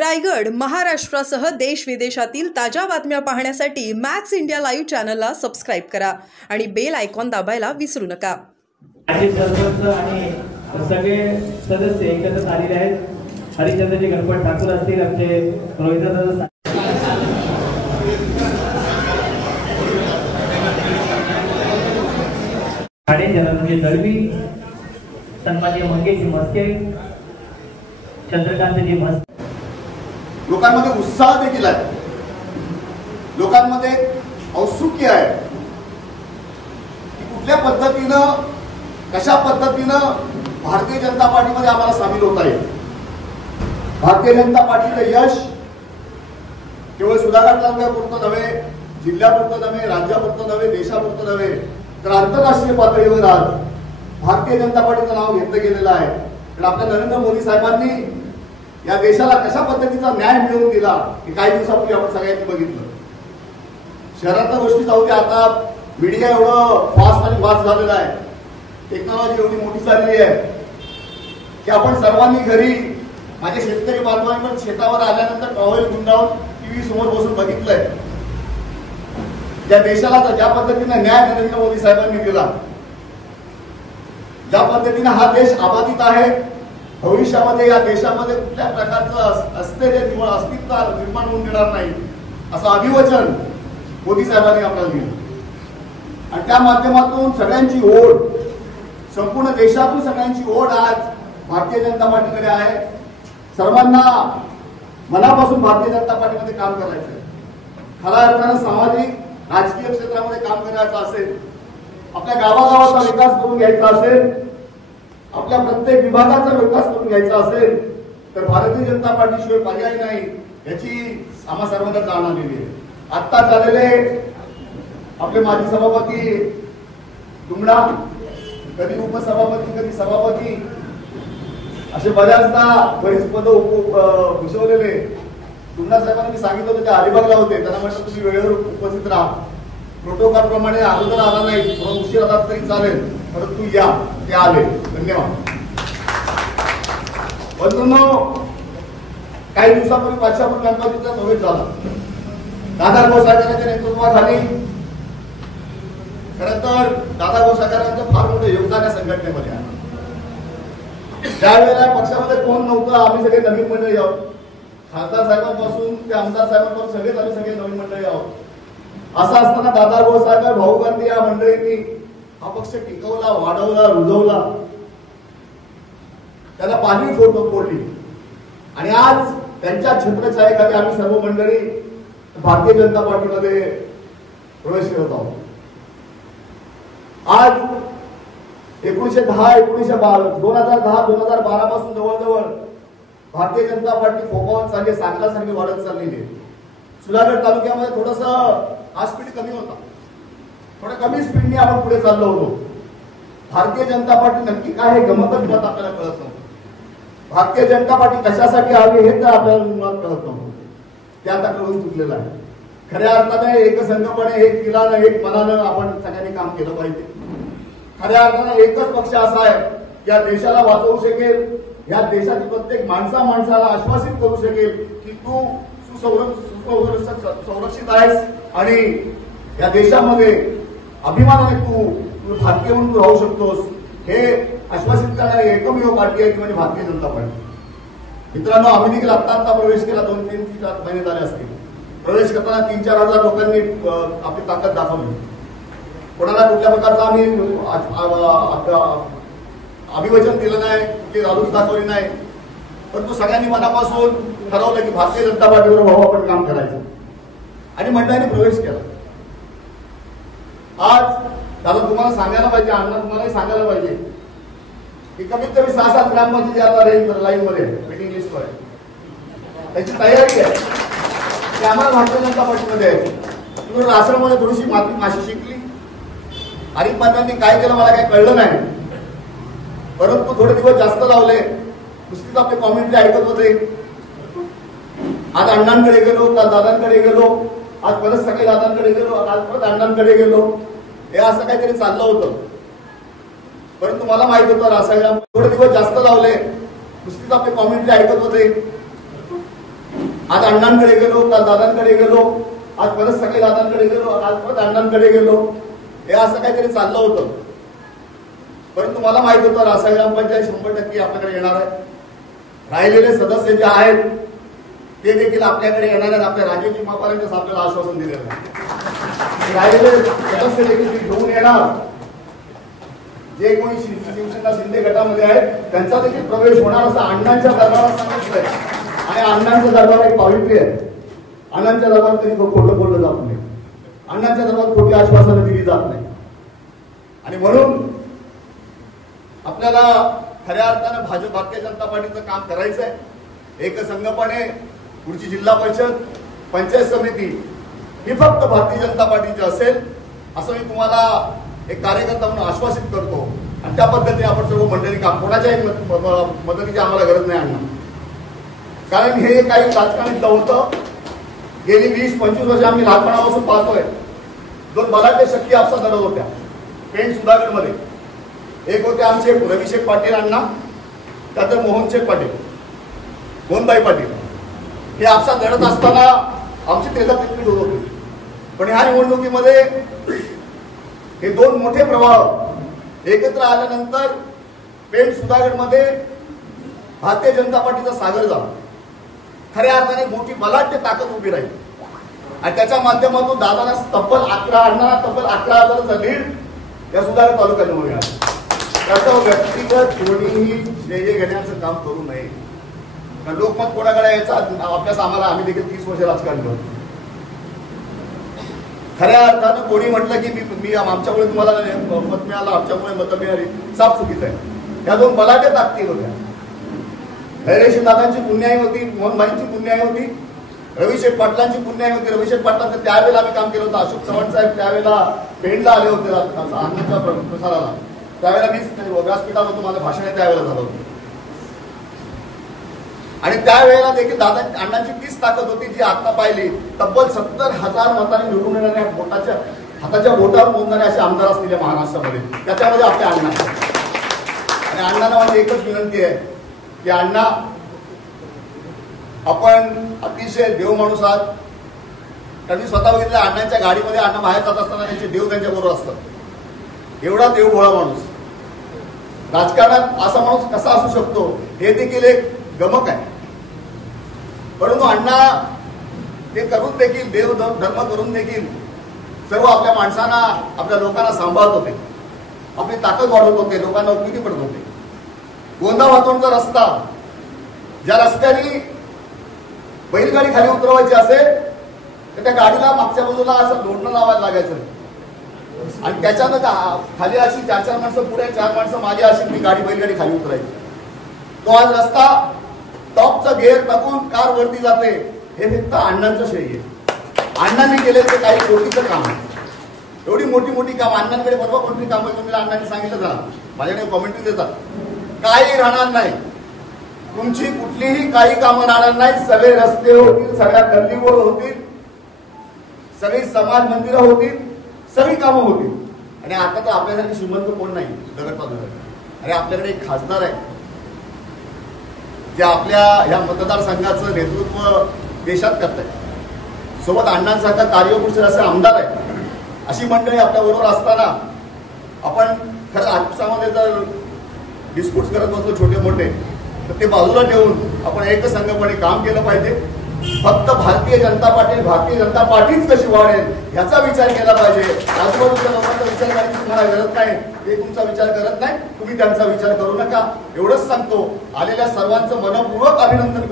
रायगड, महाराष्ट्रासह देश विदेशातील ताज्या बातम्या पाहण्यासाठी मॅक्स इंडिया लाईव्ह चॅनलला सबस्क्राइब करा आणि बेल आयकॉन दाबायला विसरू नका। सगळे सदस्य एकत्र आलेले आहेत। हरिचंद्रजी गणपत ठाकूर असतील, आमचे रोहित जनरल दळवी, सन्माननीय मंगेशजी मस्के, चंद्रकांतजी मस्के। लोकांमध्ये उत्साह देखील आहे, लोकांमध्ये औत्सुक्य आहे की कुठल्या पद्धतीनं कशा पद्धतीनं भारतीय जनता पार्टीमध्ये आम्हाला सामील होता येईल। भारतीय जनता पार्टीचं यश केवळ सुधागड तालुक्यापुरतं नव्हे, जिल्ह्यापुरतं नव्हे, राज्यापुरतं नव्हे, देशापुरतं नव्हे, तर आंतरराष्ट्रीय पातळीवर आज भारतीय जनता पार्टीचं नाव घेतलं गेलेलं आहे। तर आपल्या नरेंद्र मोदी साहेबांनी या देशाला कशा पद्धतीचा न्याय मिळवून दिला हे काही दिवसापूर्वी आपण सगळ्यांनी बघितलं। शहरातल्या गोष्टी जाऊ द्या, आता मीडिया एवढं फास्ट आणि फास्ट झालेलं आहे, टेक्नॉलॉजी एवढी मोठी झालेली आहे की आपण सर्वांनी घरी, माझे शेतकरी बांधवांनी पण शेतावर आल्यानंतर टॉवेल गुंडाळून टीव्ही समोर बसून बघितलंय या देशाला ज्या पद्धतीने न्याय नरेंद्र मोदी साहेबांनी दिला, ज्या पद्धतीने हा देश आबाधित आहे, भविष्यामध्ये या देशामध्ये कुठल्या प्रकारचं अस्तित्व निर्माण होऊन देणार नाही असं अभिवचन मोदी साहेबांनी आपल्याला दिलं। आणि त्या माध्यमातून सगळ्यांची ओढ, संपूर्ण देशातून सगळ्यांची ओढ आज भारतीय जनता पार्टीकडे आहे। सर्वांना मनापासून भारतीय जनता पार्टीमध्ये काम करायचं आहे। खऱ्या अर्थानं सामाजिक राजकीय क्षेत्रामध्ये काम करायचं असेल, आपल्या गावागावाचा विकास करून घ्यायचा असेल, आपल्या प्रत्येक विभागाचा विकास करून घ्यायचा असेल तर भारतीय जनता पार्टीशिवाय पर्याय नाही याची आम्हा सर्वांना जाण आलेली आहे। आत्ता झालेले आपले माजी सभापती तुंगडा, कधी उपसभापती कधी सभापती, असे बऱ्याचदा बरीच पद भूषवलेले तुंगडा साहेबांनी सांगितलं होतं ते अलिबागला होते, त्यांना म्हटलं तुम्ही वेळेवर उपस्थित राहा, प्रोटोकॉल प्रमाणे अगोदर आला नाही, थोडा उशीर आला तरी चालेल, परंतु या, ते आले, धन्यवाद। बंधूंनो, काही दिवसापूर्वी पाचशापूर गणपतीचा प्रवेश झाला, दादा गोसाळकरांच्या नेतृत्वाखाली। खरं तर दादा गोसाळकरांचं फार मोठं योगदान या संघटनेमध्ये आहे। त्यावेळेला पक्षामध्ये कोण नव्हतं, आम्ही सगळे नवीन मंडळी आहोत, खासदार साहेबांपासून ते आमदार साहेबांपासून सगळे नवीन मंडळी आहोत। असं असताना दादा गोसाळकर, भाऊ गांधी या मंडळींनी हा पक्ष टिकवला, वाढवला, रुजवला, त्याला पाणी फोडली आणि आज त्यांच्या छत्रछायेखाली आम्ही सर्व मंडळी भारतीय जनता पार्टीमध्ये प्रवेश करत आहोत। आज 2010, 2012 पासून जवळजवळ भारतीय जनता पार्टी फोकावत चालली, सागरासारखी वाढत चाललेली आहे। सुधागड तालुक्यामध्ये थोडस हा स्पीड कमी होता, थोडं कमी स्पीडने आपण पुढे चाललो होतो। भारतीय जनता पार्टी नक्की काय हे गमतच मुळात आपल्याला कळत नव्हतं। भारतीय जनता पार्टी कशासाठी हवी हे तर आपल्याला मुळात कळत नव्हतं, ते आता कळून चुकलेलं आहे। खऱ्या अर्थाने एकसंघपणे, एक दिलानं, एक मनानं आपण सगळ्यांनी काम केलं पाहिजे। खऱ्या अर्थाने एकच पक्ष असा आहे या देशाला वाचवू शकेल, या देशातील प्रत्येक माणसाला आश्वासित करू शकेल की तू सुसंरक्षित आहेस आणि या देशामध्ये अभिमानाने तू भारतीय म्हणून राहू शकतोस, हे आश्वासित करणारी एकमेव पार्टी आहे ती म्हणजे भारतीय जनता पार्टी। मित्रांनो, आम्ही देखील आता प्रवेश केला, 2-3 महिने झाले असतील। प्रवेश करताना 3-4 हजार लोकांनी आपली ताकद दाखवली। कोणाला कुठल्या प्रकारचा आम्ही अभिवचन दिलं नाही, कुठली लालूच दाखवली नाही, परंतु सगळ्यांनी मनापासून ठरवलं की भारतीय जनता पार्टीवर भाऊ आपण काम करायचं आणि मंडळाने प्रवेश केला। आज दादा तुम्हाला सांगायला पाहिजे, अण्णा तुम्हालाही सांगायला पाहिजे की कमीत कमी 6-7 ग्रामपंचायती आता रेंज लाईन मध्ये वेटिंग लिस्टवर आहे, त्याची तयारी आहे की आम्हाला भारतीय जनता पार्टीमध्ये आहे। तुम्ही आश्रमामध्ये थोडीशी माशी शिकली, हरिपांतांनी काय केलं मला काही कळलं नाही, परंतु थोडे दिवस जास्त लावले, नुसतीच आपले कॉमेंट्री ऐकत होते। आज अण्णांकडे गेलो, काल दादांकडे गेलो, आज परत सकाळी दादांकडे गेलो, आज परत अण्णांकडे गेलो, हे असं काहीतरी चाललं होतं। परंतु मला माहित होतं रासायन थोडे दिवस जास्त लावले, नुसतीच आपले कॉमेंट्री ऐकत होते। आज अण्णांकडे गेलो, काल दादांकडे गेलो, आज परत सगळे दादांकडे गेलो, आज परत अण्णांकडे गेलो. हे असं काहीतरी चाललं होतं. परंतु मला माहित होतं रासाई ग्रामपंचायत 100% आपल्याकडे येणार आहे. राहिलेले सदस्य जे आहेत ते देखील आपल्याकडे येणार आहेत. आपल्या राजेजी मापाऱ्यांनीच आपल्याला आश्वासन दिलेलं आहे. राहिलेले सदस्य देखील घेऊन येणार. जे कोणी शिवसेना शिंदे गटामध्ये आहेत त्यांचा देखील प्रवेश होणार असं अण्णांच्या दरबारात सांगितलंय. आणि अण्णांचं दरबार एक पावित्र्य आहे. अण्णांच्या दरबारात तरी खोटं बोललं जात नाही. अण्णांच्या दरबारात खोटी आश्वासनं दिली जात नाही. आणि म्हणून आपल्याला खऱ्या अर्थानं भारतीय जनता पार्टीचं काम करायचंय. एकसंघपणे पुढची जिल्हा परिषद पंचायत समिती ही फक्त भारतीय जनता पार्टीची असेल असं मी तुम्हाला एक कार्यकर्ता म्हणून आश्वासित करतो. आणि त्या पद्धतीने आपण सर्व मंडळी काम, कोणाच्याही मदतीची आम्हाला गरज नाही अण्णा. कारण हे काही राजकारणी होतं. गेली 20-25 वर्ष आम्ही लहानपणापासून पाहतोय. 2 बलाढ्य शक्ती आपसात लढत होत्या पेण सुधागडमध्ये. एक होते आमचे रविशेख पाटील अण्णा, त्यानंतर मोहनशेख पाटील, मोहनबाई पाटील. हे आपसात लढत असताना आमची तेजापीठ होत होती. पण ह्या निवडणुकीमध्ये हे 2 मोठे प्रवाह एकत्र आल्यानंतर पेण सुधागडमध्ये भारतीय जनता पार्टीचा सागर झाला. खऱ्या अर्थाने मोठी बलाढ्य ताकद उभी राहील. आणि त्याच्या माध्यमातून दादाला तब्बल 11,000चा लीड या सुधागड तालुक्यात मिळाला. त्याचं व्यक्तिगत कोणीही श्रेय घेण्याचं काम करू नये. कारण लोकमत कोणाकडे यायचा अभ्यास आम्ही देखील 30 वर्ष राजकारण करतो. खऱ्या अर्थानं कोणी म्हटलं की मी आमच्यामुळे तुम्हाला मत मिळालं, आमच्यामुळे मतं मिळाली, साफ चुकीचं आहे. त्या 2 बलाढ्य ताकदी होत्या. धैर्यशील दादांची पुण्याई होती, मोहनबाईंची पुण्याई होती, रविशेख पाटलांची पुण्याई होती. रविशेख पाटलांचं त्यावेळेला आम्ही काम केलं होतं. अशोक चव्हाण साहेब त्यावेळेला पेणला आले होते अण्णांच्या प्रसाराला. त्यावेळेला मी व्यासपीठावर होतो, माझं भाषण त्यावेळेला झालं होतं. आणि त्यावेळेला देखील दादा अण्णांची तीच ताकद होती जी आता पाहिली. तब्बल 70,000 मतांनी निवडून येणाऱ्या हाताच्या बोटावर मोजणारे असे आमदार असतील महाराष्ट्रामध्ये. त्याच्यामध्ये आपल्या अण्णा. आणि अण्णांना माझी एकच विनंती आहे की अण्णा, आपण अतिशय देव माणूस आहात. कारण मी स्वतः बघितलं अण्णांच्या गाडीमध्ये अण्णा बाहेर जात असताना त्यांचे देव त्यांच्याबरोबर असतात. एवढा देवभोळा माणूस. राजकारणात असा माणूस कसा असू शकतो हे देखील एक गमक आहे. परंतु अण्णा ते करून देखील देव धर्म करून देखील सर्व आपल्या माणसांना, आपल्या लोकांना सांभाळत होते. आपली ताकद वाढवत होते, लोकांना उपयोगी पडत होते. गोंदा वातोंडचा रस्ता, ज्या रस्त्याने बैलगाडी खाली उतरवायची असेल तर त्या गाडीला मागच्या बाजूला असं लोणं लावायला लागायचं. आणि त्याच्यानं खाली अशी 4-4 माणसं पुढे, 4 माणसं मागे, अशी ती बैलगाडी खाली उतरायची. तो आज रस्ता टॉपचा गेअर टाकून कार वरती जाते. हे फक्त अण्णांचं श्रेय आहे. अण्णांनी केलेलं काही कोटीचं काम आहे. एवढी मोठी काम अण्णांकडे बरोबर कोणती कामं तुम्ही अण्णांनी सांगितलं जरा, माझ्याकडे कॉमेंट्री देतात. काही राहणार नाही, तुमची कुठलीही काही कामं राहणार नाही. सगळे रस्ते होतील, सगळ्या गल्लीवर होतील, सगळी समाज मंदिरं होतील, सगळी कामं होतील. आणि आता तर आपल्यासाठी श्रीमंत कोण नाही दगडपादर. अरे आपल्याकडे एक खासदार आहे जे आपल्या ह्या मतदारसंघाचं नेतृत्व देशात करत आहे. सोबत अण्णांसारखा कार्यपुरुष असे आमदार आहे. अशी मंडळी आपल्या बरोबर असताना आपण खरं आपसामध्ये जर डिस्प्यूट्स करत बसलो छोटे मोठे, तर ते बाजूला ठेवून आपण एकसंघपणे काम केलं पाहिजे. फक्त भारतीय जनता पार्टीच कशी वाढेल याचा विचार केला पाहिजे. आजूबाजूच्या लोकांचा विचार करायची तुम्हाला गरज नाही. ते तुमचा विचार करत नाही, तुम्ही त्यांचा विचार करू नका. एवढंच सांगतो. आलेल्या सर्वांचं मनपूर्वक अभिनंदन.